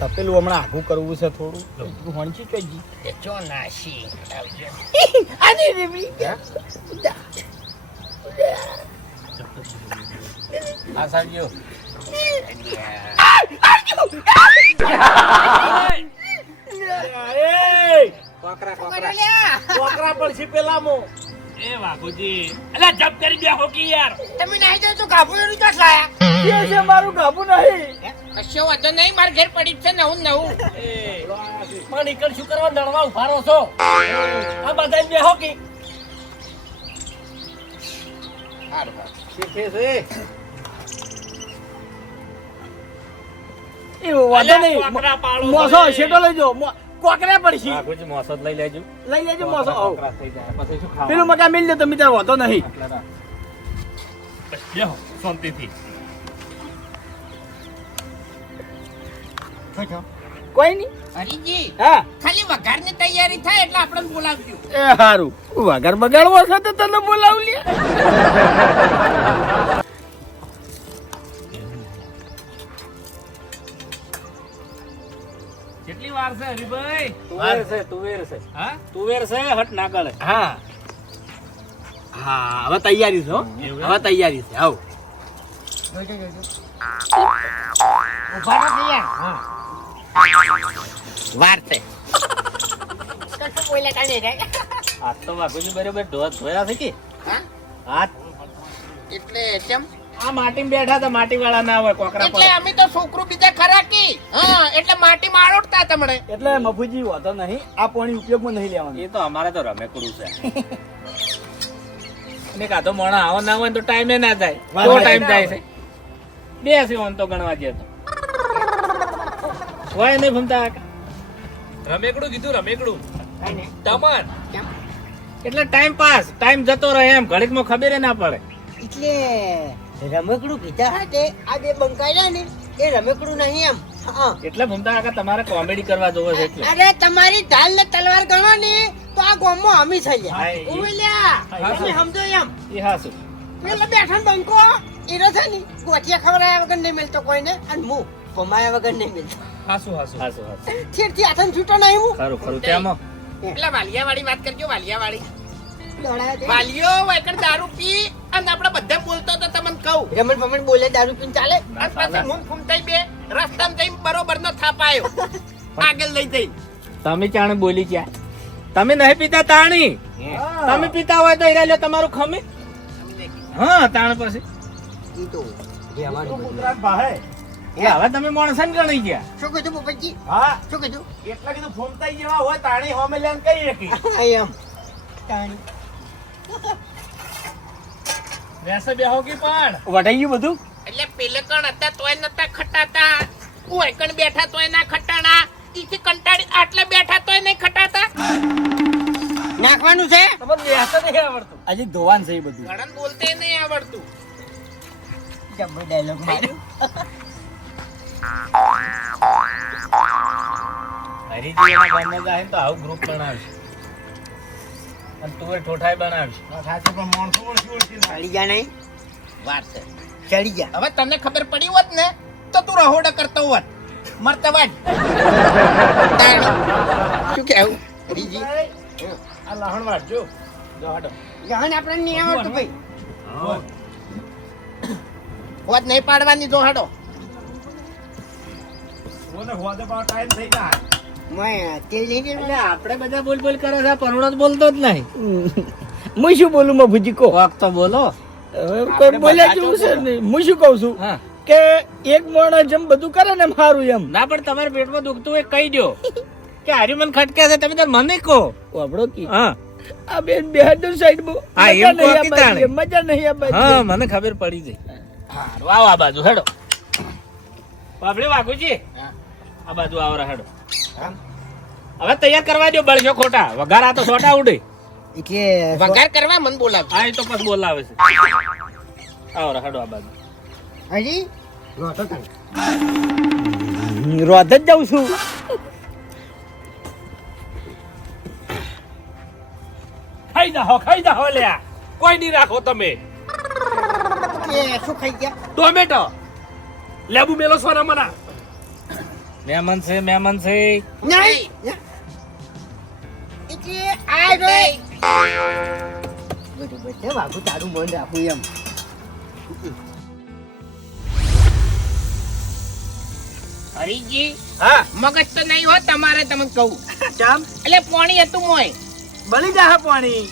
તપેલું હમણાં આઘું કરવું છે થોડું વણચી ચોજી ચો નાસી આવજો આને રેવી આ સાંજ્યો કોકરા પડશે પેલામો એ વાઘુજી અલા જપ કરી બેહો કી યાર તમે નહીં જો તો ગાભું નું ચોટ લાયા એ છે મારું ગાભું નહીં કશો વાતો નહીં માર ઘેર પડી જ છે નવું નવું પણ નીકળ શું કરવા નળવા ઉભારો છો આ બધા બેહો કી હારું શીખે છે એ વાંધો નહીં કોકરા પાડો મોસો શેટો લઈ જો કોકરા પડશે વાઘુજી મોસો લઈ લેજો લઈ લેજો મોસો આવો કોકરા થઈ જાય પછી શું ખાવાનું પેલું મકા મિલ દે તમે ત્યાં વાંધો નહીં આટલા રાખ. બસ બેહો શાંતિથી કોઈ નહીં હરીજી હા ખાલી વઘારની તૈયારી થાય એટલે આપણે બોલાવજો એ હારું વગર બગાડવો છે તો તને બોલાવ લે કેટલી વાર છે હરીભાઈ તુવેર છે હા તુવેર છે હટ ના ગળે હા હા હવે તૈયારી છે હો. એવું? હવે તૈયારી છે આવો ઉભા રહો યાર વાર છે કશું બોલે કાને રે હાથ તો વાઘુજી બરોબર ધોયા છે કે હા હાથ એટલે કેમ આ માટીમાં બેઠા હતા માટી વાળા ના હોય કોકરા એટલે અમે તો છોકરું બીજા ખરા કી હા એટલે માટી મારોડતા તમને એટલે મફુજી વાંધો નહીં આ પાણી ઉપયોગમાં નહીં લેવાનું એ તો અમારે તો રમેકડું છે અને કાતો મોણા આવો ના હોય તો ટાઈમે ના જાય તો ટાઈમ જાય છે બે સેવન તો ગણવા જઈએ તો હોય નહીં ભમતા રમેકડું કીધું રમેકડું કઈ નહીં તમન કેમ એટલે ટાઈમ પાસ ટાઈમ જતો રહે એમ ઘડીકમાં ખબર ના પડે એટલે રમકડું કીધા હાટે આ બે બંકાયા ને એ રમકડું નહીં એમ હા એટલે ભમતા કાકા તમારે કોમેડી કરવા જોવો છે એટલે અરે તમારી ઢાલ ને તલવાર ગણો ને તો આ ગોમમાં અમી થઈ હા, જાય એ- ઉમેલ્યા હા, તમે સમજો એમ એ હા શું પેલા બેઠા બંકો ઈરો છે ને ગોઠિયા ખવડાયા વગર નહીં મિલતો કોઈને અને હું પમાયા વગર નહીં મિલતો હાસુ હાસુ હા શું હા શું. છેડથી હાથન છૂટો નહીં હું ખરું ખરું તેમાં પેલા વાલિયા વાળી વાત કરજો વાલિયા વાળી વાલિયો વાયકણ દારૂ પી અને આપણે બધા બોલતો તો તમને કહું રમણ ભમણ બોલે દારૂ પીને ચાલે અને પછી હું ફૂમતાઈ બે રસ્તામાં જઈને બરોબર નો થાપાયો આગળ લઈ જઈ તમે ચાણે બોલી ક્યાં તમે નહીં પીતા તાણી તમે પીતા હોય તો હીરા લ્યો તમારું ખમે હા તાણ પછી કૂતરાને ભાહે. એ હવે તમે માણસ ને ગણી ગયા શું કીધું પોપટજી હા શું કીધું એટલા કીધું ફોમતાઈ જેવા હોય તાણી હોમે લેન કઈ શકી એમ તાણી વેસે બેહો કી પણ વટાઈ ગયું બધું એટલે પેલે કણ હતા તોય નતા ખટાતા ઓય કણ બેઠા તોય ના ખટાણા ઈથી કંટાળી આટલે બેઠા તોય નહીં ખટાતા નાખવાનું છે તમને બેસતા નહીં આવડતું આજે ધોવાન છે એ બધું ઘણન બોલતે નહીં આવડતું જબ્બર ડાયલોગ માર્યો હરીજી એના ગામમાં જાય ને તો આવું ગ્રુપ બનાવશે અને તુવેર ઠોઠાઈ બનાવશે સાચું પણ માણસો ઓળખી ઓળખી ચડી જા નહીં વાર છે ચડી જા હવે તને ખબર પડી હોત ને તો તું રહોડા કરતો હોત મરતા વાજ શું કેવું રીજી આ લહણ વાળજો જો હટો જહાન આપણે નહીં આવડતું ભાઈ હોત નહીં પાડવાની જો હડો ઓને હોદે પાવ ટાઈમ થઈ જાય મેં તેલ નહીં એટલે આપણે બધા બોલ બોલ કરે છે પરુણો જ બોલતો જ નહીં હું શું બોલું મફુજી કો કોક તો બોલો હવે કોઈ બોલ્યા જેવું છે નહીં હું શું કહું છું હા કે એક માણસ જેમ બધું કરે ને એમ સારું એમ ના પણ તમારે પેટમાં દુખતું હોય કહી દો કે હારી મને ખટકે છે તમે તાર મને કહો વાપડો કી હા આ બેન બેહાડર સાઈડ બો હા, એમ કહો કે તાણે. મજા નહીં આ બાજુ હા મને ખબર પડી ગઈ હારું આવો આ બાજુ હેડો બાપડે વાઘુજી આ બાજુ આવો હેડો હવે તૈયાર કરવા દો બળજો ખોટા વઘાર આ તો છોટા ઉડે એટલે વઘાર કરવા મન બોલાવ હા એ તો પછી બોલાવે છે આવો હેડો આ બાજુ હજી રોધ જ જાઉં છું ખાઈ જાઓ લ્યા કોઈ નહીં રાખો તમે એ શું ખાઈ ગયા ટોમેટો લેબુ મેલો સોના મના મહેમાન છે મહેમાન છે નહીં ઈજી આય રે બરોબર છે વાઘુ તારું મન રાખું એમ હરીજી હા મગજ તો નહીં હો તમારે તમને કહું ચામ એટલે પાણી હતું મોય બળી જા પાણી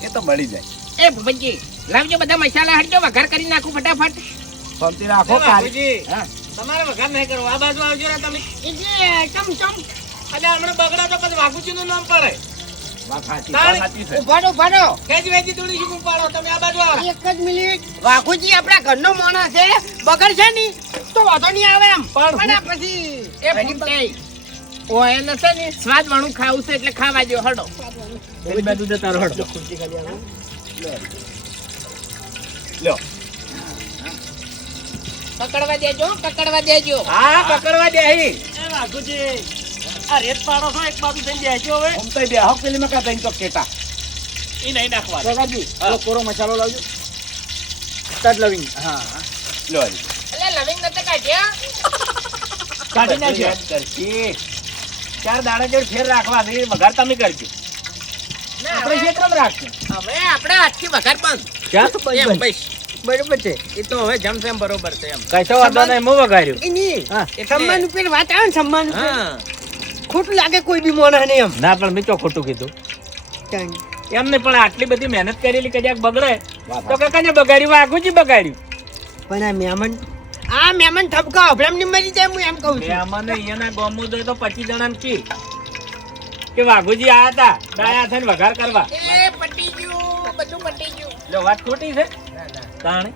એ તો મળી જાય. એ ભૂપતજી લાવજો બધા મસાલા હટજો વઘાર કરી નાખું ફટાફટ શાંતિ રાખો બાપુજી, હા તમારે વઘાર નહીં કરવો આ બાજુ આવજો ને તમે ઈજી ચમ અને હમણાં બગડા તો પછી વાઘુજી નું નામ પડે વાત સાચી, તાળી. વાત સાચી છે. ઉભાડો કેજી વેજી થોડી શું પાડો તમે આ બાજુ આવો એક જ મિનિટ વાઘુજી આપણા ઘરનો માણસ છે બગડ છે ની તો વાંધો નહીં આવે એમ પણ પછી એ ભૂમતે ઓ એને છે ને સ્વાદ વાળું ખાવું છે એટલે ખાવા દો હડો પેલી બાજુ જતા રહો હળો. લ્યો. પકડવા દેજો હા પકડવા દે અહીં. એ વાઘુજી આ રેત પાડો છો એક બાજુ થઈને બેસજો હવે આમ તો એ બેહો પેલી માં કાં થઈને તો કેટા. એ નહીં નાખવા કાકાજી કોરો મસાલો લાવજો સ્ટાર્ટ લવિંગ હા લ્યો હજી. એટલે લવિંગ નતે કાઢ્યા કાઢી નાખજો. કરશી. ચાર દાડા જેવું ફેર રાખવા છે એ વઘાર તમે કરજો ના, આપણે હવે ક્ષેત્રમાં રાખશું આપણે હાથથી વઘાર બંધ એમ બસ બરોબર છે એ તો હવે જમ તેમ બરોબર છે એમ કશો વાંધો નહીં હું વઘાર્યું એની હા. સન્માન ઉપર વાત આવે ને સન્માન ઉપર હા ખોટું લાગે કોઈ બી મોણા ને એમ ના પણ મેં ચો ખોટું કીધું એમને પણ આટલી બધી મહેનત કરેલી કદાચ બગડે વાત તો કાકાને બગાડ્યું વાઘુજી બગાડ્યું પણ આ મહેમાન ઠપકા અભરામ ની મરી જાય હું એમ કહું છું મહેમાન અહીંયાના ગામમાં જોઈએ તો 25 જણાને કી કે વાઘુજી આયા હતા ડાયા થઈને વઘાર કરવા એ પટી ગયું બધું પટી ગયું જો વાત ખોટી છે તાણે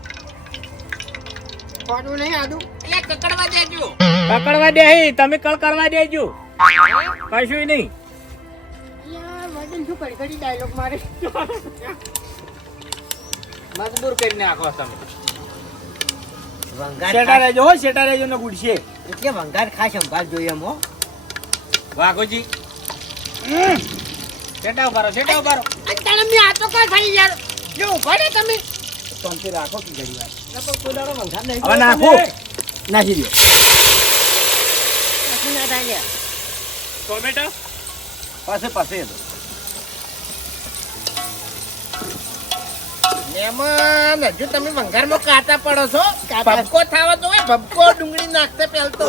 ખોટું નહીં આદુ એટલે કકડવા દેજો પકડવા દે હી, તમે કળ કરવા દેજો કશું નહીં યાર વજન શું કરી કરી ડાયલોગ મારે મજબૂર કરીને આખો તમે શેટા રહેજો હો શેટા રહેજો ને ગુડશે એટલે વંગાર ખાસ સંભાળ જોઈએ એમ હો વાઘુજી છેટા ઉભારો અત્યારે મેં આ તો કા થઈ યાર જો ઉભા રે તમે શાંતિ રાખો કે ઘડી વાર. હવે નાખો નાખી દો ટોમેટો પાસે પાસે એ તો. મહેમાન હજુ તમે વંગારમાં કાતા પડો છો ભબકો થાવા તો ભબકો ડુંગળી નાખતે પેલતો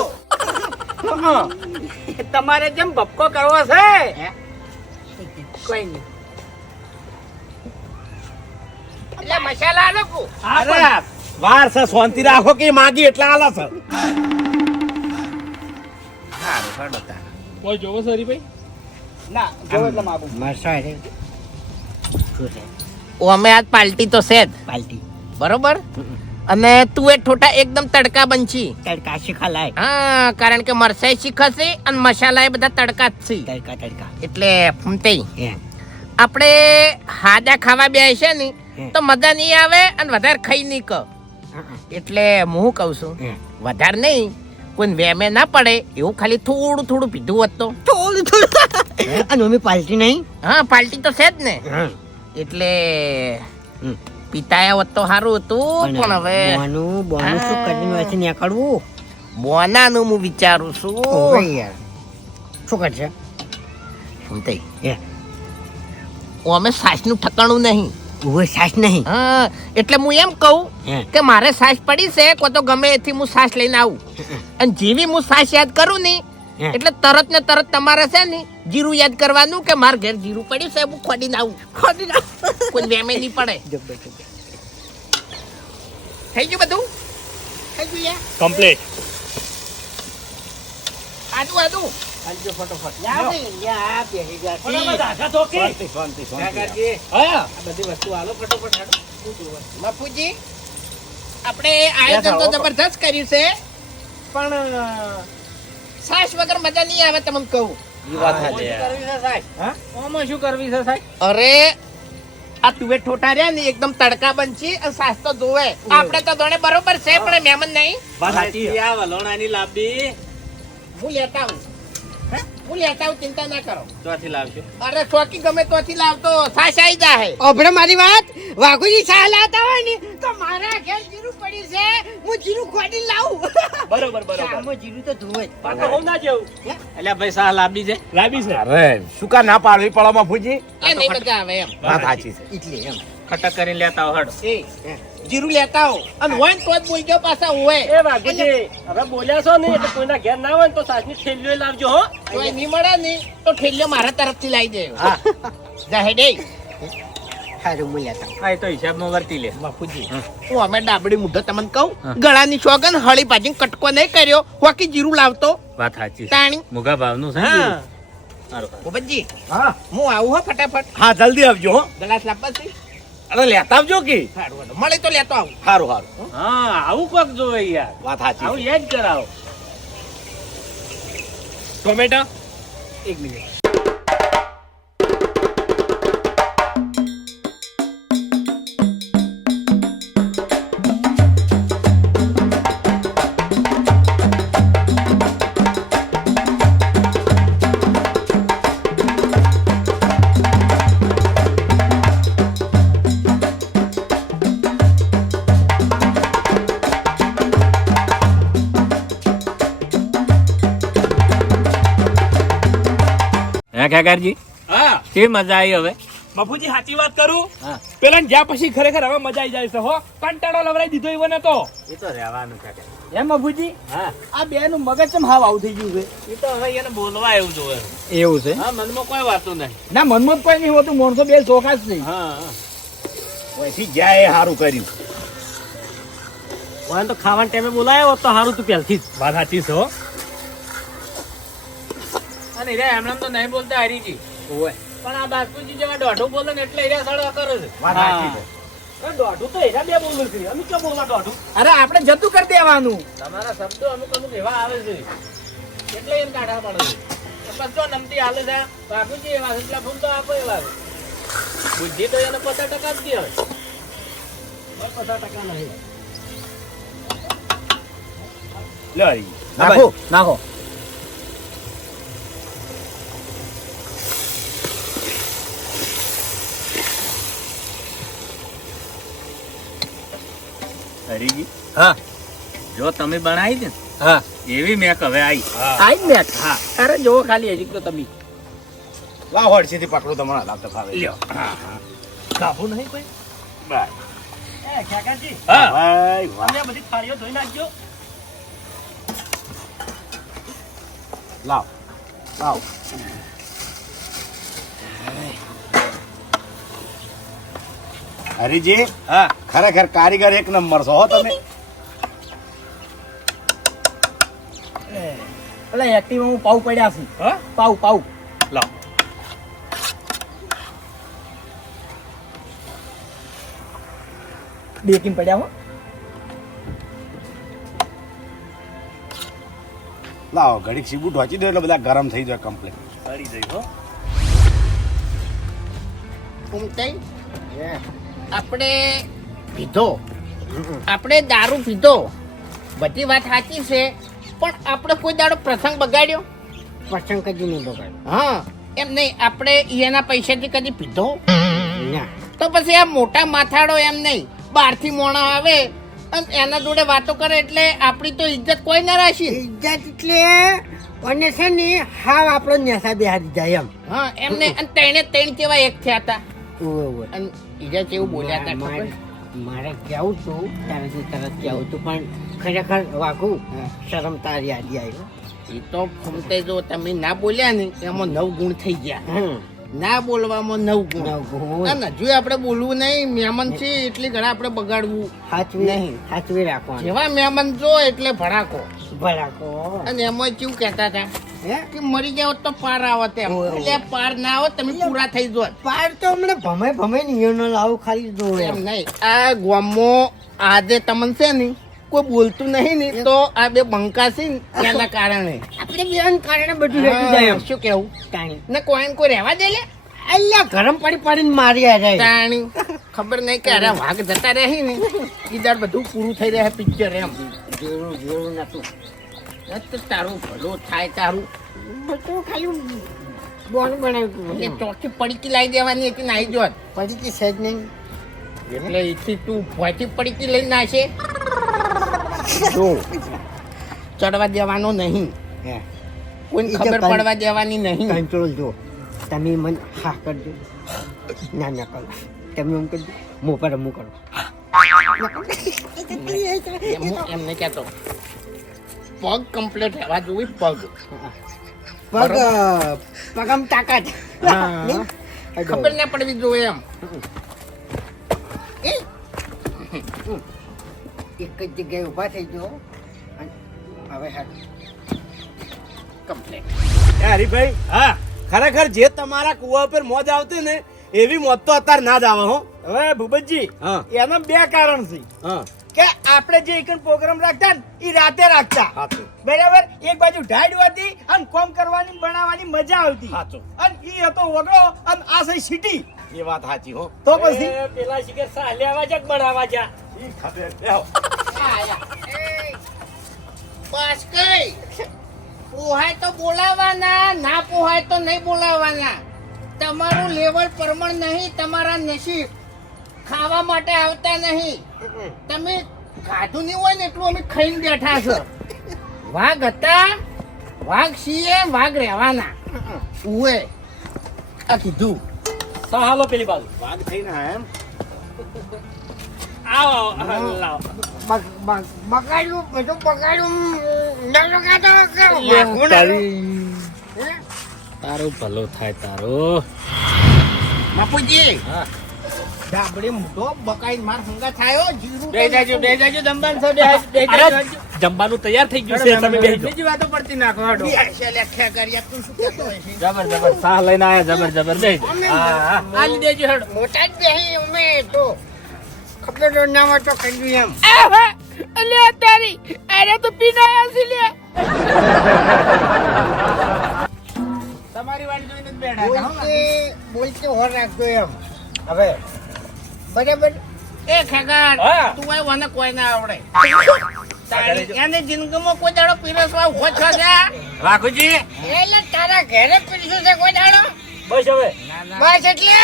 તમારે જેમ ભપકો કરવો છે કોઈ નહીં એટલે મસાલા આલો કુ અરે વાર છે શાંતિ રાખો કે માગી એટલા આલા છે. હારું હડો તાર કોઈ જોવો સરી ભાઈ ના જો એટલે માગું મરસા રે ઓ અમે આજ પાર્ટી તો છે જ પાલટી બરોબર અને તું એ ઠોટા એકદમ તડકા બનશી તડકા શીખા લાય હા કારણ કે મરસાઈ શીખશે અને મસાલા એ બધા તડકા જ છે તડકા એટલે ફૂમતે એમ આપણે હાદા ખાવા બેસે ને તો મજા નહીં આવે અને વધારે ખાઈ નહીં ક એટલે હું કહું છું વધારે નહીં કોઈ વેમે ના પડે એવું ખાલી થોડું થોડું પીધું હોત તો થોડું અને અમે પાલટી નહીં હા પાર્ટી તો છે જ ને એટલે પિતાયા હોત તો સારું હતું પણ હવે બોનું શું કરીને વચ્ચે નીકળવું બોનાનું હું વિચારું છું યાર શું કરશે ફૂમતે એ અમે સાસનું ઠકાણું નહીં ઉભો સાસ નહીં હા એટલે હું એમ કહું હે. કે મારે સાસ પડી છે કો તો ગમે એથી હું સાસ લઈને આવું અને જેવી હું સાસ યાદ કરું ને હે. એટલે તરત ને તરત તમારે છે ને જીરું યાદ કરવાનું કે માર ઘેર જીરું પડ્યું છે હું ખોડીને આવું કોઈ વેમે નહીં પડે થઈ ગયું બધું થઈ ગયું યાર કમ્પ્લીટ આદુ આખા તો કે શાંતિ શાંતિ શાંતિ. કાકાજી હા આ બધી વસ્તુ આલો ફટોફટ હાડો બાપુજી આપણે આયોજન તો જબરદસ્ત કર્યું છે પણ સાસ વગર મજા નહીં આવે તમને કહું ઈ વાત સાચી. ઓમાં શું કરવી છે સાહેબ અરે આ તુવે ઠોટા રહ્યા ને એકદમ તડકા બનશી અને સાસ તો જોવે આપણે તો દોણે બરોબર છે પણ મહેમાન નહીં વાત સાચી. આ વલોણાની લાંબી હું લેતા આવું હું લેતા આવું, ચિંતા ના કરો. ચોથી લાવજો. અરે ચોકી ગમે ત્યાંથી લાવતો સાસ આવી જાય. ઓભળો મારી વાત. વાઘુજી ચા લાવતા હોય ને તો મારા ઘેર જીરું પડી છે, હું જીરું ખોદી લાવું. બરોબર બરોબર ચામાં જીરું તો ધોવે જ. પાછો હોમ ના જેવું એટલે ભાઈ સાહ લાંબી છે. લાવી છે અરે શું કા ના પાડવી પડો બાપુજી? એ નહીં મજા આવે એમ. વાત સાચી છે. એટલે એમ. ખટક કરીને લેતા આવો હડો. એ જીરું લેતા આવો અને હોય ને તો જ બોલજો પાછા હોય. એ વાઘુજી હવે બોલ્યા છો ને એટલે કોઈના ઘેર ના હોય ને તો સાસની થેલીઓ લાવજો હો. કોઈ નહીં મળે ને તો ઠેલ્યો મારા તરફથી લાવી દે. હા જાહેડે હારું હું લેતા આવું. હા, એ તો હિસાબમાં વર્તી લે. બાપુજી હું અમે ડાબડી મુઢો તમને કહું, ગળાની સોગન હળી ભાજી કટકો નહીં કર્યો, વાકી જીરું લાવતો વાત સાચી છે. તાણી. મુગા ભાવનું છે ને હા જીરું. સારું, સારું. ભૂપતજી હા હું આવું હો ફટાફટ. હા જલ્દી આવજો હો. ગ્લાસ લાવવા છે. અરે લેતા આવજો કે. સારું વાંધો. મળે તો લેતો આવું. સારું સારું હા, આવું કોક જોવે યાર. વાત સાચી આવું છે. યાદ કરાવો. ટોમેટો એક મિનિટ. હે કાકાજી, હા કેવી મજા આવી હવે? બાપુજી સાચી વાત કરું હા. પેલા જ્યાં પછી ખરેખર હવે મજા આવી જાય છે હો. કંટાળો લવરાઈ દીધો ઈવને તો એ તો રહેવાનું કાકા. એમ બાપુજી હા, આ બે નું મગજ ચમ હાવ આવું થઈ ગયું છે. એ તો હવે એને બોલવા એવું જોવે. એવું છે હા, મનમાં કોઈ વાતું નહીં. ના મનમાં કોઈ નહીં હોતું, માણસો બે ચોખા જ નહીં. હા, હા. ઓયથી જાય એ સારું કર્યું. વાન તો ખાવાના ટાઈમે બોલાયો હોત તો સારું તું પહેલથી જ. વાત સાચી છે હો. અને હીરા એમને એમ તો નહીં બોલતા હરીજી. ઓય પણ આ બાસ્કુજી જેવા દોઢું બોલે ને એટલે હીરા સળવા કરે છે. વાત સાચી છે. દોઢું તો એના બે બોલું છે. અમે ક્યાં બોલવા દોઢું? અરે આપણે જતું કરી દેવાનું. તમારા શબ્દો અમુક અમુક એવા આવે છે એટલે એને કાઢા પડે છે. તો બસ જો નમતી હાલે છે. બાપુજી એવા છે, એટલા ફૂલ તો આપો એવા છે. બુદ્ધિ તો એને 50% જ કહેવાય. 50% નહીં. લે હરી. નાખો. નાખો. હરીજી, હા જો તમે બનાવી દે ને હા એવી મેક હવે આવી. I make. હા અરે જોવો ખાલી હજી તો તમે લાવ હળસીથી પકડું તમારા લાવતા ફાવે. લ્યો. કાબુ નહીં કોઈ. બસ. એ કાકાજી હા. ભાઈ વાહ. તમે બધી થાળીઓ ધોઈ નાખજો. લાવ લાવ. હરીજી હા, ખરેખર કારીગર એક નંબર છો હો તમે. પેલા એક્ટિવ હું પાઉ પડ્યા છું. હા પાઉ પાઉ લાવ. બેકિંગ પડ્યા હો. લાવો ઘડીક સીબુટ વાંચી દો એટલે બધા ગરમ થઈ જાય કમ્પ્લીટ. સડી જઈ હો. ઉમતાઈ, આપણે પીધો, આપણે દારૂ પીધો, બધી વાત સાચી છે, પણ આપણે કોઈ દાડો પ્રસંગ બગાડ્યો? પ્રસંગ કદી નહીં બગાડ્યો. હા એમ નહીં, આપણે એના પૈસાથી કદી પીધો? ના. તો પછી આ મોટા માથાડો એમ નહીં, બહારથી મોણા આવે અને એના જોડે વાતો કરે એટલે આપણી તો ઇજ્જત કોઈ ના રાખી. ઇજ્જત એટલે અને છે ને હાવ આપણો નેસા બેહાડી જાય એમ. હા એમ નહીં, અને ત્રણે ત્રણ કેવા એક થયા હતા ઓવે ઓવે. અને ઈજા કેવું બોલ્યા હતા ખબર? મારે કેવું તું તારાથી તરત કેવું તું પણ ખરેખર વાઘું શરમ તારી આડી આવ્યો. એ તો ફમતે જો તમે ના બોલ્યા ને એમાં 9 ગુણ થઈ ગયા. ના બોલવામાં 9 ગુણ. અને હજુ આપણે બોલવું નહીં, મહેમાન છે એટલે ઘણા આપણે બગાડવું સાચવી નહીં. સાચવી રાખવાનું. જેવા મહેમાન જો એટલે ભડાકો. ભડાકો. અને એમાં કેવું કહેતા હતા હે? કે મરી જાવ તો પાર આવત એમ. ઓય, ઓય. એટલે પાર ના આવત તમે પૂરા થઈ જોત. પાર તો હમણાં ભમે નિયનો લાવું ખાલી જોવે એમ નહીં, આ ગામમાં આજે તમને છે ને કોઈ બોલતું નહીં ને તો આ બે બંકા છે ને એના કારણે. આપણે બેન કારણે બધું રહેતું જાય એમ. શું કેવું? તાણી ને કોઈ રહેવા દે લે. અલ્યા ગરમ પાડીને મારી જાય. તાણી ખબર નહીં કે અરે વાઘ જતા રહી ને ઈદાર બધું પૂરું થઈ રહે પિક્ચર એમ. જેવું નતું. તારું ભલું થાય તારું બધું ખાલી બોન બનાવ્યું એટલે ચોથી પડીકી લાવી દેવાની હતી નાઈ જોત પછી સહેજ નહીં એટલે એથી તું ભોયથી પડીકી લઈને નાશે ચડવા દેવાનો નહીં હે કોઈને એ તો ખબર કઈ- પડવા દેવાની નહીં કંટ્રોલ જો તમે મને હા કરજો ના ના કરો તમે એમ કરજો મો પર હું કરો એમ નહીં કહેતો પગ કમ્પ્લીટ રહેવા જોઈએ પગ પગ પગમ તાકાત હા. ખબર ના પડવી જોઈએ એમ એક જ જગ્યાએ ઊભા થઈ જાઓ અને હવે હા કમ્પ્લીટ હરીભાઈ હા ખરેખર જે તમારા કુવા ઉપર મોજ આવતી ને એવી મોજ તો અત્યારે ના જ આવે હો. હવે ભૂપતજી હા એના બે કારણ છે હા કે આપણે જે એક પ્રોગ્રામ રાખતા ને એ રાતે રાખતા સાચું બરાબર એક બાજુ ઢાળ હતી અને કોમ કરવાની બનાવવાની મજા આવતી સાચું. અને ઈ હતો વગડો અને આ સહી સિટી એ વાત સાચી હો. તો પછી પેલા શિખર સાહ લેવા જા બનાવવા જા ઈ ખબર લેવો. બસ કઈ પોહાય તો બોલાવાના ના પોહાય તો નહીં બોલાવાના તમારું લેવલ પ્રમાણ નહીં તમારા નસીબ ખાવા માટે આવતા નહીં તમે ખાધું નહીં હોય ને એટલું અમે ખાઈને બેઠા છો વાઘ હતા વાઘ છીએ વાઘ રહેવાના ઉએ આ કીધું સાહ હાલો પેલી બાજુ વાઘ થઈને આયા એમ. આવો લાવો બગાડ્યું બધું બગાડ્યું ના લગાતો તારું ભલું થાય તારું બાપુજી ડાબડી મોટો બકાઈ માર હંગા થાયો જીરું બે જાજો જમવાનું છે બે જાજો જમવાનું તૈયાર થઈ ગયું છે તમે બેસી બીજી વાતો પડતી નાખો હાડો છે લેખ્યા કર્યા તું શું કહેતો હોય છે જબર સાહ લઈને આયા જબર બેસી હા આલી દેજો હાડો મોટા જ બેહી અમે તો ખબર તો ના હોય તો કરી એમ અલ્યા તારી અરે તો પીનાયા છે લે તમારી વાટ જોઈને જ બેઠા હતા હો. બોલતે હોર રાખજો એમ હવે બરાબર એ ખેગાર હા. તું આય વાને કોઈ ના આવડે તારી એને જિંદગીમાં કોઈ દાડો પીરસવા ઉભો છો છે વાઘુજી એટલે તારા ઘરે પીરસ્યું છે કોઈ દાડો બસ હવે બસ એટલે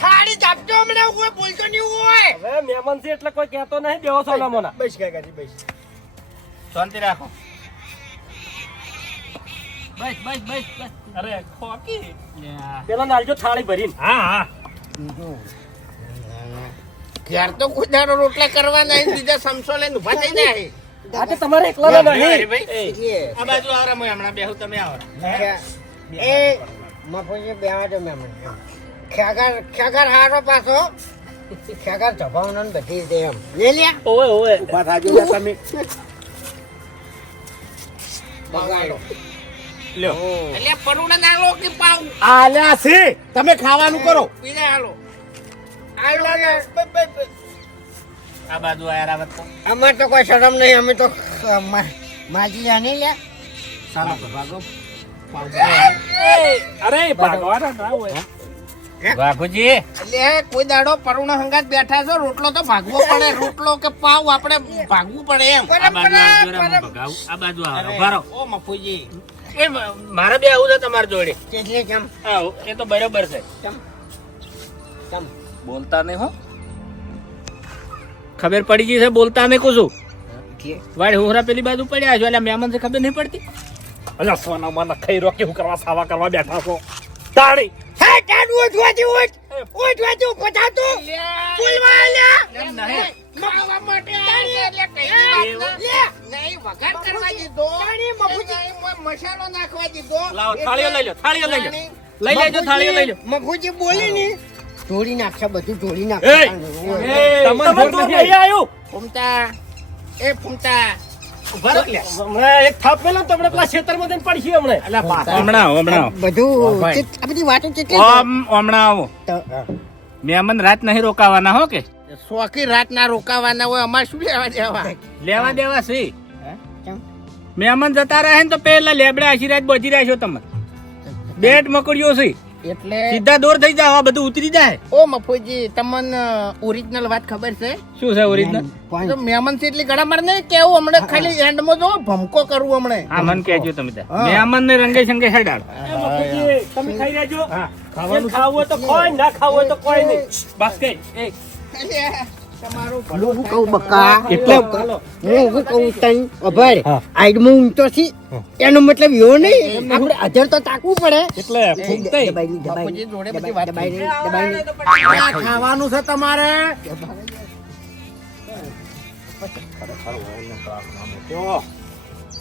થાળી ચાપતો હમણાં કોઈ બોલતો નહીં હોય હવે મહેમાન છે એટલે કોઈ કહેતો નહીં બેહો સોના મોના બસ કાકાજી બસ શાંતિ રાખો બસ અરે ખોકી પેલા નાલજો થાળી ભરીને હા ઘેર તો કોઈ દાડો રોટલા કરવા નહીં બીજા સમસો લઈને ઉભા થઈ જાય આ તો તમારે એકલાના નહીં હરીભાઈ આ બાજુ આવો હું હમણાં બેહું તમે આવો એ મફુજી બેવા દો મેમ ખેગર હારો પાછો ખેગર જભાવનો ને બધી દે એમ લે લ્યા ઓવે ઊભા થાજો લે તમે. બગાડો લ્યો એટલે પરુણા ના લો કે પાવ આલ્યા છે તમે ખાવાનું કરો. પીને હાલો આ બાજુ આયા રાવત તો અમે તો કોઈ શરમ નહીં અમે તો માજી જાણી લ્યા ચાલો ભાગો અરે ભાગવાના ના હોય વાઘુજી એટલે કોઈ દાડો પરુણા હંગાત બેઠા છો રોટલો તો ભાગવો પડે રોટલો કે પાવ આપણે ભાગવું પડે એમ આ બાજુ આવજો રે, હું ભગાવું. આ બાજુ આવો ઉભા રહો. ઓ મફુજી એ મારે બે આવું છે તમારી જોડે કેટલી કેમ આવો એ તો બરોબર છે કેમ બોલતા નહીં હો ખબર પડી ગઈ છે બોલતા નહીં કુછું વાડ હોરા પેલી બાજુ પડ્યા છો એટલે મહેમાન છે ખબર નહીં પડતી અલ્યા સોના મોના ખાઈ રો કે હું કરવા સાવા કરવા બેઠા છો તાળી હે કાન ઓઠવાજી ઓઠવાજી પતાતો બોલવા લ્યા એમ નહીં ખાવા માટે આવ્યા એટલે કઈ વાત ના. નહીં વઘાર કરવા દીધો નહીં મસાલો નાખવા દીધો લાવો થાળીઓ લઈ લો થાળીઓ લઈ લો લઈ લેજો થાળીઓ લઈ લો મફુજી બોલી ને ઢોળી નાખશે બધું ઢોળી એ, નાખશે તમે તો નહીં આવ્યું ફૂમતા એ ફૂમતા ઉભા રહો લે. હમણાં એક થાપ મેલો તો આપણે પેલા ખેતરમાં જઈને પડશે હમણાં હમણાં બધું ભાઈ. આ બધી વાતો કેટલી હમણાં આવો તો, મહેમાન રાત નહીં રોકાવાના હો કે શોખી રાત ના રોકાવાના હોય અમારે શું લેવા દેવા લેવા દેવા છે કેમ? મહેમાન જતા રહે ને તો પેલા લેબડા આશીર્વાદ બચી રહ્યા છો તમે બેટ મકડ્યો છે એટલે સીધા દૂર થઈ જાવ, આ બધું ઉતરી જાય. ઓ મફુજી, તમને ઓરિજિનલ વાત ખબર છે? શું છે ઓરિજિનલ? point. તો મહેમાન છે એટલી ગળા મારે નહીં કેવું હમણાં ખાલી એન્ડમાં જો ભમકો કરવું હમણે. હા મને કહેજો તમે ત્યાં. મહેમાન ને રંગે સંગે હેડાડ. બાપુજી, તમે ખાઈ લેજો. ખાવાનું ખાવું હોય તો કોઈ, ના ખાવું હોય તો કોઈ નહીં. બસ કઈ તમારું હું કહું બકા એટલે હું કહું તઈ અભર આઈડમાં ઊંચો છી એનો મતલબ એવો નહીં આપણે અધર તો તાકવું પડે એટલે ફૂંકતાઈ. બાપુજી જોડે બધી વાત કરી. ખાવાનું છે તમારે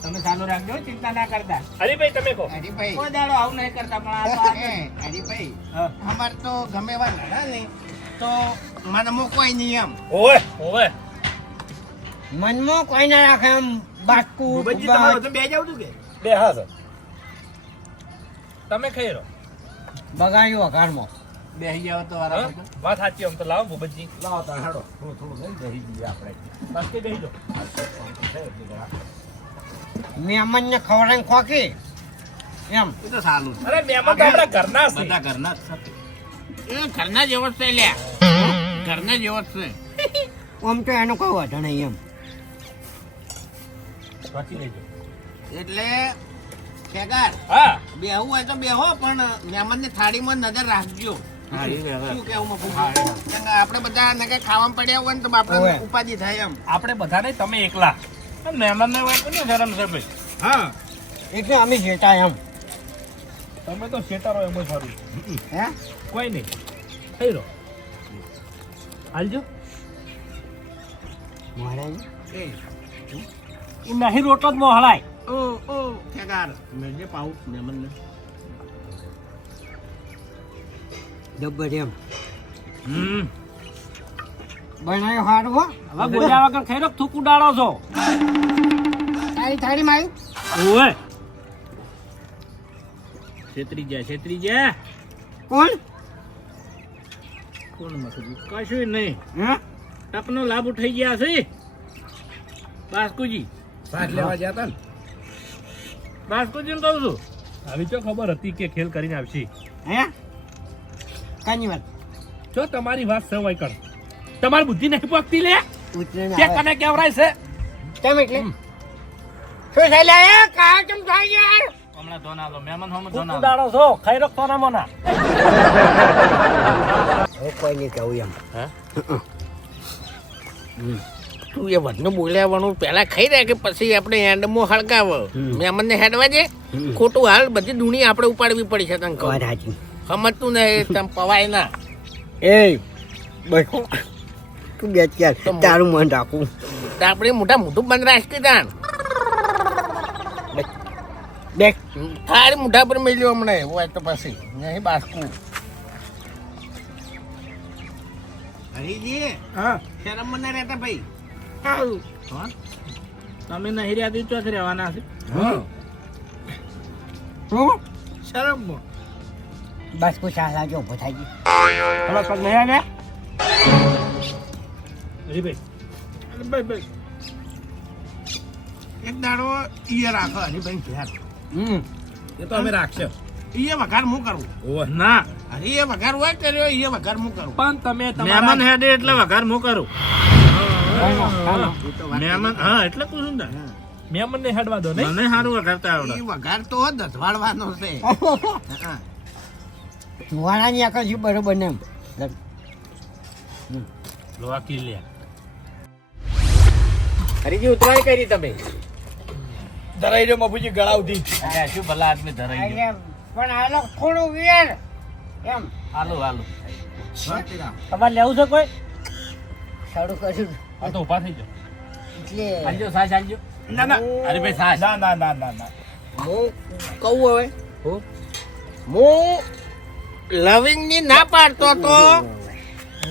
તમે ચાલુ રાખજો, ચિંતા ના કરતા. હરીભાઈ તમે કહો. હરીભાઈ, કોઈ દાડો આવું નહીં કરતા, પણ આ તો આપણે હરીભાઈ, અમાર તો ગમે એવા લડા ને તો મને મૂકવાય નહીં એમ. ઓવે ઓવે મનમાં કોઈ ના રાખે એમ બાટકું ભૂપતજી તમારું વજન બે જાવ છું કે બે? હા સર. તમે ખાઈ રહો. બગાડ્યું વઘારમાં બેસી જાવ તો વારા હા? વાત સાચી. આમ તો લાવો ભૂપતજી. લાવો તાર હાડો. થોડું લઈ જઈ જઈએ આપણે. બસ કે બેસી જાઓ. મહેમાન ને ખવડાવીને ખોકી એમ એ તો સારું. અરે મહેમાન તો આપણા ઘરના છે. એ ઘરના જેવો જ છે લ્યા, ઘરના જેવો જ છે. આમ તો એનો કોઈ વાંધો નહીં એમ વાંચી લેજો. એટલે ખેગાર હા બેહવું હોય તો બેહો, પણ મહેમાનની થાળીમાં નજર રાખજો. શું કેવું મફુજી? કારણ કે આપણે બધા નકે ખાવામાં પડ્યા હોય ને તો આપણે ઓવે. ઉપાધિ થાય એમ. આપણે બધા નહીં, તમે એકલા. મહેમાન ને હોય કોને શરમ છે ભાઈ? હા, એટલે અમે જેતા એમ તમે તો શેતારો એમ જ સારું. હે કોઈ નહીં, થઈ રહો. હાલજો. મહારાજ એ એ નહીં રોટલો જ મોહળાય. ઓ ખેગાર મેળજે પાઉં મહેમાનને. જબ્બર એમ હમ બનાવ્યો હારું હો હવે બોલ્યા વગર ખાઈ લો, થૂક ઉડાડો છો. તારી થાળીમાં આવ્યું ઓવે છેતરી જા, છેતરી જા. કોણ કોણ મથું? કશું નહીં. હે તકનો લાભ ઉઠાઈ ગયા છે બાસ્કુજી. શાક લેવા ગયા તા ને? બાસ્કુજી કહું છું. આવી તો ખબર હતી કે ખેલ કરીને આવશે. હે કાની વાત જો તમારી વાત છે હોય કણ. તમારી બુદ્ધિ નહીં પકતી લે. ઉતરીને કે આવે કને કેવરાય છે? કેમ એટલે શું થઈ લે એ કા કેમ થાય યાર હમણાં ધોન આલો, મહેમાન હોમ થૂક ધોન આલો. ઉડાડો છો. ખાઈ લો સોના મોના. હવે કોઈ નહીં કહું એમ તું એ વધુ બોલ્યાવાનું પેલા ખાઈ રહ્યા કે પછી આપણે એન્ડમાં હળગાવ. મહેમાનને હેડવા દે. ખોટું હાલ બધી દુની આપણે ઉપાડવી પડી છે તને કહું. વાત સાચી સમજતું ને તમે પવાય ના. એ બસ તું બે ચાર તારું મન રાખું તો આપણે મોટા મોટું બંધ રાખી તાન. દેખ થાળી મોઢા પર મેલ્યો હમણાં હોય તો પછી નહીં બાસકું. હરીજી હા શરમ મને રહેતા ભાઈ. તમે નહીં રહ્યા તો ચોથ રહેવાના છે. શું શરમ બસ કોઈ સાસ લાગે ઉભો થાય ગઈ હવે પગ નહીં આવ્યા. હરીભાઈ એક દાડો ઈએ રાખો હરીભાઈ ઘેર. એ તો અમે રાખશે. ઈએ વઘાર હું કરું. ઓહ ના. હરી એ વઘાર હોય કર્યો ઈએ વઘાર હું કરું. પણ તમે મહેમાન તમારા હેડે એટલે વઘાર હું કરું. મહેમાન હા એટલે પૂછું ને. મહેમાન ને હેડવા દો નહીં. મને સારું વઘારતા આવડે. ઈ વઘાર તો દધવાડવાનો છે. હા. વાળાની આકલ છે બરોબર ને એમ લોહા કિલ્યા. હરીજી ઉતરાય કરી તમે. ધરાઈ રહ્યો મફુજી ગળાવથી. અલ્યા, શું ભલા આદમી ધરાઈ ગયો. પણ આ લોકો થોડું વેર એમ હાલો હાલો. તમારે લેવું છે કોઈ? સારું કર્યું આ તો ઉભા થઈ જાઓ. એટલે હાલજો સાસ હાલજો. ના ના. હરીભાઈ સાસ. ના ના ના ના ના. હું કહું હવે હું લવિંગ ની ના પાડતો તો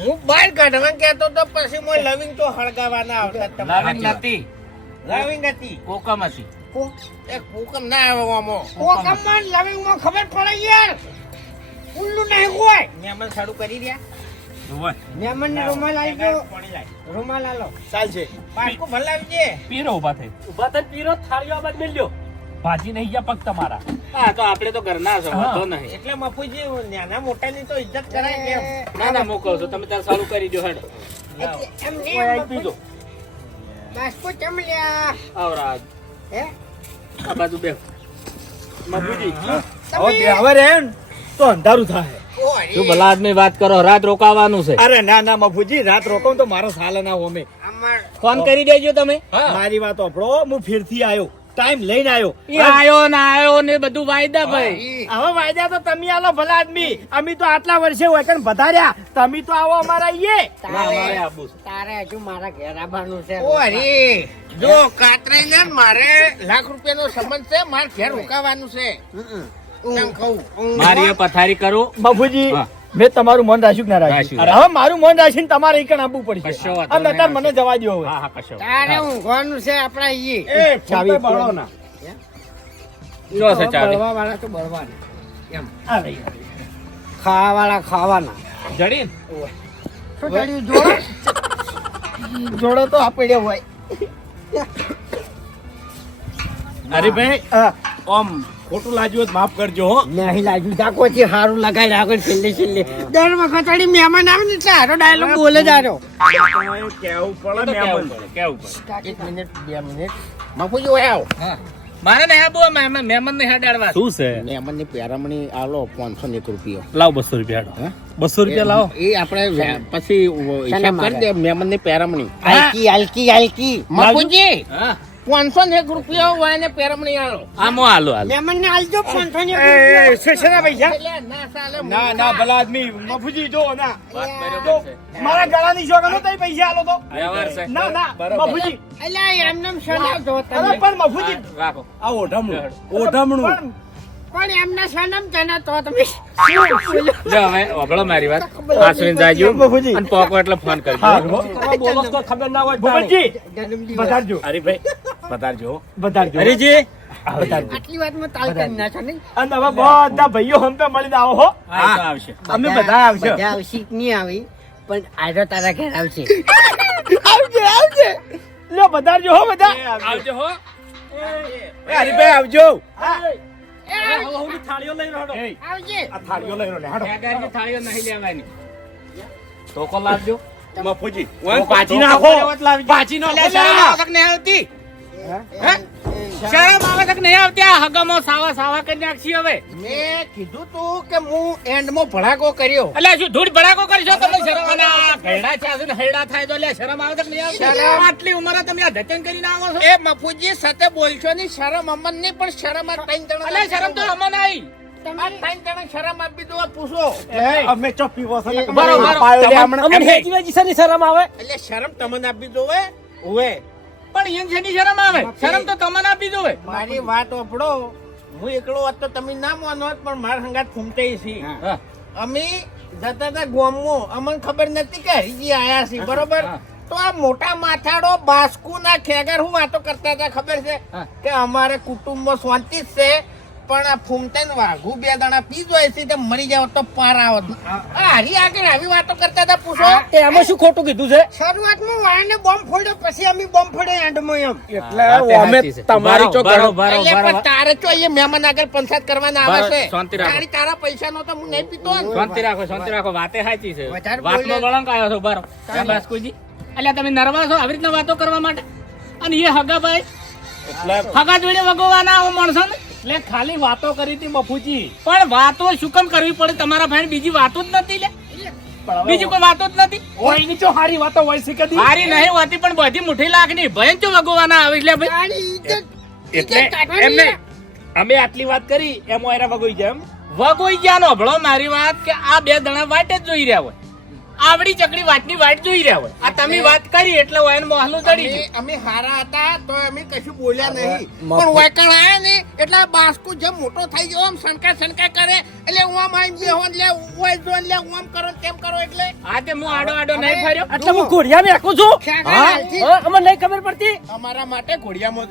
હું બહાર કાઢવા કહેતો તો પછી હું લવિંગ તો હળગાવાના આવતા તમારા. લાવીને નથી, લવિંગ હતી. કોકમ હતી. એક હુકમ ના આવે આમાં. ઓ કમન લવિંગમાં ખબર પડે યાર ઉલ્લું નહીં હોય મહેમાન સારું કરી રહ્યા. ઓય, મહેમાન ને રૂમાલ આવી ગયો પાણી લાય. રૂમાલ આલો ચાલશે. પાછું ભલાવજે. પીરો ઉભા થઈ. ઉભા થઈને પીરો થાળીઓ બાદ મેલ્યો. ભાજી નહીં ગયા પગ તમારા. હા તો આપણે તો ઘરના છો વાંધો નહીં. એટલે મફુજી નાના મોટાની તો ઇજ્જત કરાય કેમ? ના ના હું કહું છું તમે તાર ચાલુ કરી દો હેડો. એમ કોઈ આઈ નહીં પીધો. બાસ્કો ચમ લ્યા આવરા હે આ બાજુ બેહો. મફુજી તમે હવે હવે રે ને તો અંધારું થાય. શું ભલા આદમી વાત કરો રાત રોકાવાનું છે. અરે ના ના મફુજી રાત રોકમ તો મારો સાલ ના હોમે. અમાર ફોન કરી દેજો તમે. મારી વાત ઓપડો હું ફેરથી આવ્યો ટાઈમ લઈને આવ્યો. એ આયો ને બધું વાયદા ભાઈ. હવે વાયદા તો તમે આલો ભલા આદમી. અમે તો આટલા વર્ષે વચન વધાર્યા તમે તો આવો અમારા ઈએ. મારે આબુ છે. તારે હજુ મારા ઘેર આવવાનું છે ઓ હરી જો કાતરાઈ ને મારે ₹1,00,000 સંબંધ છે, મારે ઘેર રોકાવાનું છે. એમ કહું. મારી એ પથારી કરું. બાપુજી હા. મેં તમારું મન રાખ્યું કે ના રાખ્યું. રાખ્યું? હવે મારું મન રાખીને તમારે ઈકણ આવવું પડશે. કશો વાંધો અને નહીં. અત્યારે મને જવા દો હવે. હા હા કશો. તારે ઊંઘવાનું છે આપણા ઈ એ ચાવી બળો ના. જો છે ચાવી. બળવા વાળા તો બળવાના એમ આ લઈ. ખાવા વાળા ખાવાના જડીન. શું ચડ્યું જોડો જોડો તો આપણે હોય અરે ભાઈ હા. ઓમ ખોટું લાગ્યું હોય તો માફ કરજો હો. નહીં લાગ્યું તાકોથી સારું લગાઈ રાખો છેલ્લે છેલ્લે દર વખત વળી મહેમાન આવે ને એટલે હારો ડાયલોગ બોલે જ હારો કેવું પડે કેવું મહેમાન. પડે, કેવું પડે. 1 મિનિટ 2 મિનિટ મફુજી ઓય આવો. મારે નહીં આબુ મહેમાન ને હેડાડવા. શું છે? મહેમાનની પેરામણી આલો 501 રૂપિયા. લાવ 200 રૂપિયા હેડો. 200 રૂપિયા લાવો. એ આપણે પછી હિસાબ કરી દે મહેમાનની પેરામણી. હલકી હલકી હલકી મફુજી હા 501 રૂપિયા હોય ને પેરામણી આલો. આમો હાલો હાલો. મહેમાન ને હાલજો 500 એ શેષના પૈસા એટલે ના ચાલે. ના ના ભલા આદમી મફુજી જો ના વાત તો બરોબર છે. મારા ગળાની શોખ હતો તઈ પૈસા આલો તો વ્યવહાર છે. ના ના મફુજી એટલે એમનેમ સનમ જો અરે તમે પણ મફુજી રાખો. આ ઓઢમણું ઓઢમણું. પણ એમના સનમ તને તો તમે જો હવે વગળો મારી વાત. આસવીન જાજો બાપુજી. અને પોકો એટલે ફોન કરજો. બોલો તો ખબર ના હોય. ભૂપતજી જન્મદિવસ વધારજો અરે ભાઈ પધારજો. વધારજો હરીજી વધારજો. આટલી વાતમાં તાલ કરી નાખો નહીં અને હવે બધા ભાઈઓ હમપે મળીને આવો હો. હા તો આવશે. અમે બધા આવશે. બધા આવશે કે નહીં આવી પણ આજે તારા ઘેર આવશે આવજે આવજે લ્યો વધારજો હો બધા. આવજો હો. એ હરીભાઈ આવજો. થાળીઓ લઈ લો. એ, આવજે આ થાળીઓ લઈ લો લે હાડો. આગળની થાળીઓ નહીં લેવાની. ટોકો લાવજો. મફુજી ઓય પાછી નાખો. પાછી નો એટલે શરમ આવે કે નહીં આવતી? શરમ આવે કે નહીં આવતી? આ હગામાં સાવા સાવા કરી નાખશી હવે. મેં કીધું તું કે હું એન્ડમાં ભડાકો કર્યો. એટલે શું ધૂળ ભડાકો કરશો તમે? શરમ અને આ ઘરડા છે ને હૈડા થાય તો એટલે શરમ આવે કે નહીં આવતી? શરમ. આટલી ઉંમરે તમે આ ધચન કરીને આવો છો? એ મફુજી સાથે બોલશો નહીં, શરમ અમન નહીં પણ શરમ આ 3 જણા. એટલે શરમ તો અમને આવી. આ 3 જણા શરમ આપી દો પૂછો. અમે ચોપી વસો ને બરોબર. પાયો લે હમણાં. અમને હેજી વેજી શાની શરમ આવે? એટલે શરમ તમને આપી દો ઓવે. પણ એમ શેની શરમ આવે? શરમ તો તમને આપી દો હવે. મારી વાત ઓપડો. હું એકલો હોત તો તમે ના માનો હોત, પણ મારા સંગાત ફૂમતાઈ છી. હા. અમે જતા હતા ગોમમાં, અમને ખબર નથી કે હરીજી આયા છે બરોબર. હા. તો આ મોટા માથાડો બાસ્કુ ના ખેગર હું વાતો કરતા હતા ખબર છે હા. કે અમારે કુટુંબમાં શાંતિ જ છે, પણ આ ફૂમતાઈ ને વાઘુ 2 દાણા પી જાય છે તો મરી જાવ તો પાર આવત. આ હરી આગળ આવી વાતો કરતા હતા પૂછો. તે આમાં શું ખોટું કીધું છે? શરૂઆતમાં વાળને બોમ્બ ફોડ્યો પછી અમે બોમ્બ ફોડ્યો એન્ડમાં એમ એટલે અમે તમારી ચો બરો, બરો, એટલે બરો. પણ તારે તો અહીંયા મહેમાન આગળ પંચાયત કરવાના આવે બરાબર, છે. શાંતિ રાખો. તારા પૈસાનો તો હું નહીં પીતો ને. શાંતિ રાખો, શાંતિ રાખો. વાતે સાચી છે. વધારે વાતનો બોલે. વળંક આવ્યો છો બારો. હે બાસ્કુજી? એટલે તમે નર્વસ છો આવી રીતના વાતો કરવા માટે? અને એ હગાભાઈ હગા જોડે વગોવાના આવો માણસો ને? એટલે ખાલી વાતો કરી હતી મફુજી. પણ વાતો શું કામ કરવી પડે તમારા ભાઈ? બીજી વાતો જ નથી લે. બીજી કોઈ વાતો જ નથી. ઓય એની ચો હારી વાતો હોય છે કદી? હારી નહીં હોતી પણ બધી મુઠ્ઠી લાખની ભયન ચો વગોવાના આવે એટલે ભાઈ. તારી ઇજ્જત એટલે ઇજ્જત કાઢવાની એમને અમે આટલી વાત કરી એમ ઓયરા વગોઈ જાય એમ. વગોઈ ગયા નો ભળો મારી વાત કે આ 2 જણા વાટ જ જોઈ રહ્યા હોય. આવડી ચકડી વાટની વાટ જોઈ રહ્યા હોય. આ તમે વાત કરી એટલે વાયન મોહલું ચડી ગયું. અમે હારા હતા તો અમે કશું બોલ્યા નહીં, પણ વાયકણ આયા ને એટલે આ બાસ્કુ જેમ મોટો થઈ ગયો આમ સણકા કરે એટલે હું આમ આઈને બેહો ને લે ઓય જો ને લે હું આમ કરો ને તેમ કરો એટલે આ તે હું આડો આડો નહીં ફર્યો. એટલે હું ઘોડિયા મેકું છું. ખેગર હાલથી હા, અમને નહીં ખબર પડતી. અમારા માટે ઘોડિયામાં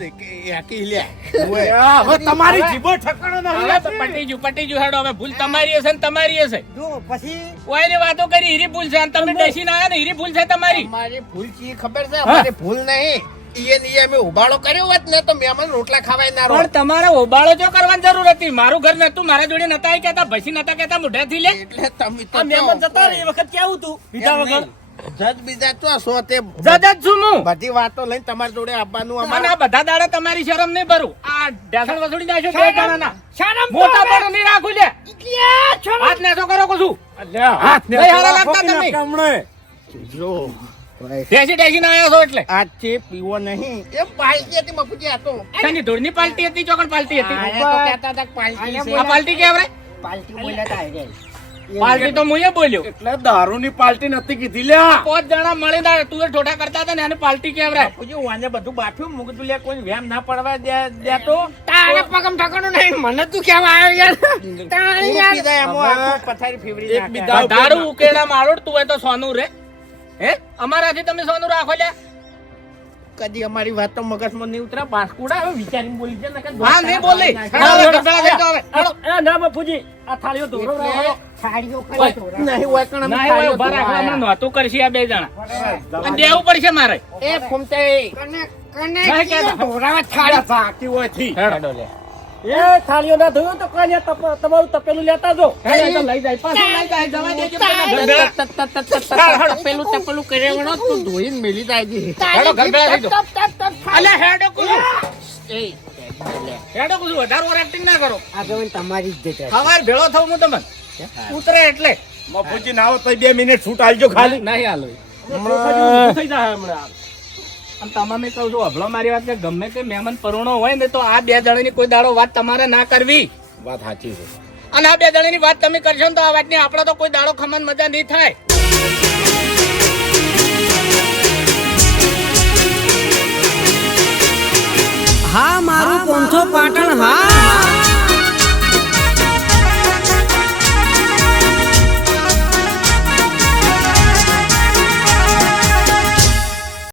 હાકી લ્યા. હવે તમારી જીભો ઠકાણો હવે તો પટી ગયું હેડો. હવે ભૂલ તમારી હશે ને તમારી હશે. જો પછી ઓયને વાતો કરી હીરી ભૂલ છે અને તમે ડેસીને આયા ને હીરી ભૂલ છે તમારી. અમારી ભૂલ છે ખબર છે? અમારી ભૂલ નહીં, અમે ઉબાળો કર્યો હોત ને તો મહેમાન રોટલા ખાવાય ના પણ તમારે ઓબાળો જો કરવાની જરૂર હતી. મારું ઘર નતું, મારા જોડે નતા કહેતા, ભસી નતા કહેતા મોઢાથી લે. એટલે તમે તો આ મહેમાન જતા રહે એ વખત કેવું તું બીજા વગર જજ બીજા તો છો તે જજ જ છું હું. બધી વાતો લઈને તમારી જોડે આવવાનું અને અમારે આ બધા દાડા તમારી શરમ નહીં ભરું. આ ઢેસણ વસૂલી નાખશો બે જણાના. શરમ મોટા પણ નહીં રાખું લે. હાથ નેસો કરો કશું. હાથ નહીં હારા લાગતા તમે. જો ટેસી ટેસીને આવ્યા છો એટલે. આજથી પીવો નહીં એ પાલટી હતી મફુજી આ તો શાની ધૂળની પાલટી હતી, ચોકન પાલટી હતી. આ તો કહેતા હતા કે પાલટી છે. આ પાલટી કેવરે? પાલટી બોલ્યા તા આઈ પાલટી તો મુએ બોલ્યો. એટલે દારૂની પાર્ટી નથી કીધી લ્યા. 5 જણા મળીને તું એ ઠોઠા કરતા હતા ને એને પાલટી કેવરે? બાપુજી વાને બધું બાફ્યું મૂકી તું લે કોઈ વેમ ના પડવા દેતો તારે પગમ ઠકાણું નહીં મને તું કેવા આવ્યો યાર તારે હું યાર પી જાય એમાં આખું પથારી ફેવરી એક નાખે. બીજા દારૂ ઉકેડા મારો તું હોય તો સોનું રે. હે અમારાથી તમે સોનું રાખો લે. કદી અમારી વાત તો મગજમાં નહીં ઉતરે બાસ્કુડા હવે વિચારીને બોલી છે નકર હા નહીં બોલી. હા, એ ના બાપુજી આ થાળીઓ ધોરો થાળીઓ કરી નહીં હોય કણ અમે ના હોય થાળીઓ ઉભા રાખવા ધોવા હમણાં નહોતું કરશે આ બે જણા. અને દેવું પડશે મારે. એ ફૂમતે કને કને નહીં કહેતા. ઢોરાવા થાળી સાકી હોય થી હેડો લે. એ થાળીઓ ના ધોયો તો કોઈ તમારું તપેલું લેતા જો હેડો તો લઈ જાય. પાછું લઈ જાય. જવા દેજો પેલા. પેલું તપેલું કર્યા તું ધોઈને મેલી જાય હેડો ગરબડા થઈ જાઓ. અલે હેડો કુછ. એ હેડો કુછ વધારે ઓવર એક્ટિંગ ના કરો. આ તો તમારી જ જતા સવાર ભેળો થવું હું તમને ઉતરે એટલે મફુજી ના આવો તો 2 મિનિટ છૂટ આલજો ખાલી. નહીં હાલો. થઈ જાય હમણાં આમ તમામે કહું છું અભળો મારી વાત કે ગમે તે મહેમાન પરુણો હોય ને તો આ બે જણાની કોઈ દાડો વાત તમારે ના કરવી. વાત સાચી છે. અને આ બે જણાની વાત તમે કરશો ને તો આ વાતની આપણે તો કોઈ દાડો ખમન મજા નહીં થાય. હા મારું 500 પાટણ હા